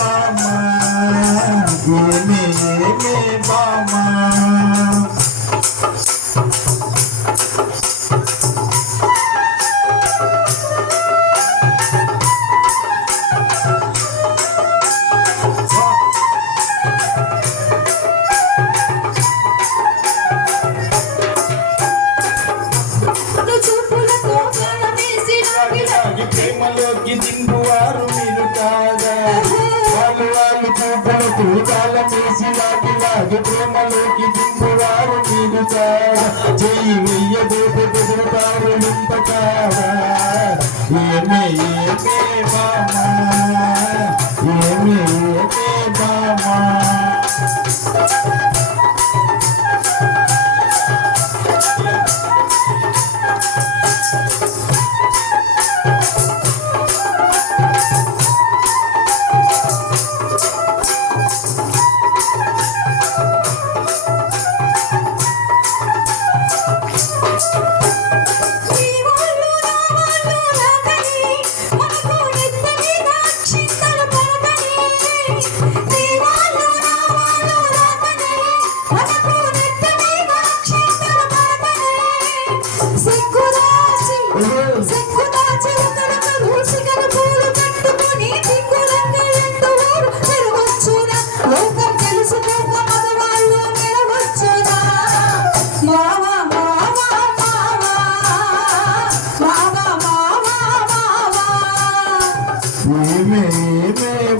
బామా ఏమే బామా ప్రేమలోకి దింపువారు మీరు కాదా వాళ్ళు చూపులకు కాలం వేసి లాగి ప్రేమలోకి దింపువారు మీరు కాదా చెయ్యి వెయ్యబోతే బెదురుతారు ఇంత కాదా ఏమే బామా ఏమే బామా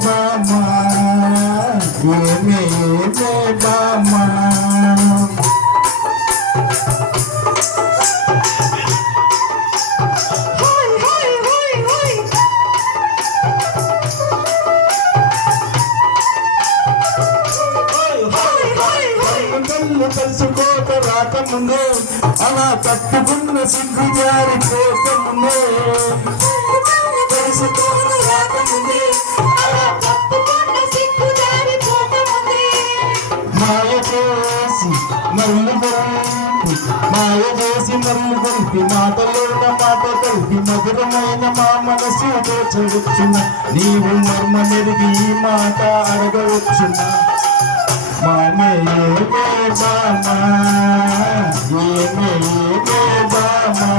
బామా బామా కలుసుకోక రాకముందే అలా తట్టుకున్న సిగ్గు జారిపోకముందే కలుసుకోక రాకముందే అలా తట్టుకున్న సిగ్గు జారిపోకముందే మాయ చేసి మల్లు కలిపి మాటలోన మాట కలిపి మధురమైన మా మనసు దోచవచ్చున నీవు మర్మ మెరుగి ఈ మాట అడగవచ్చున మామే బామా ఏమే బామా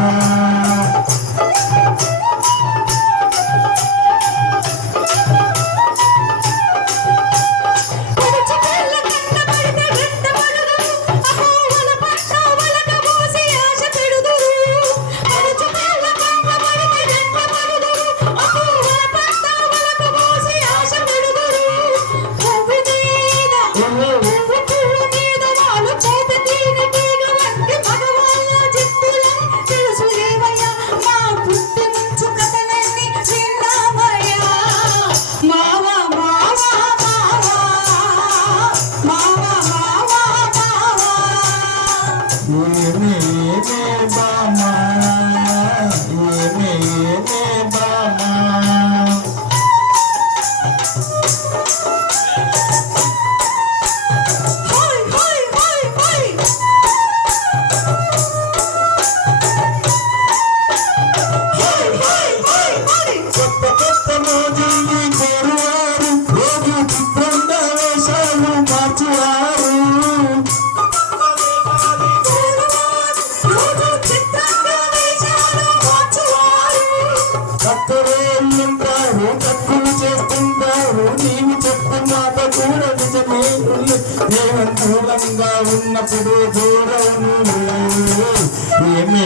ఉన్నప్పుడు దూరం ఏమే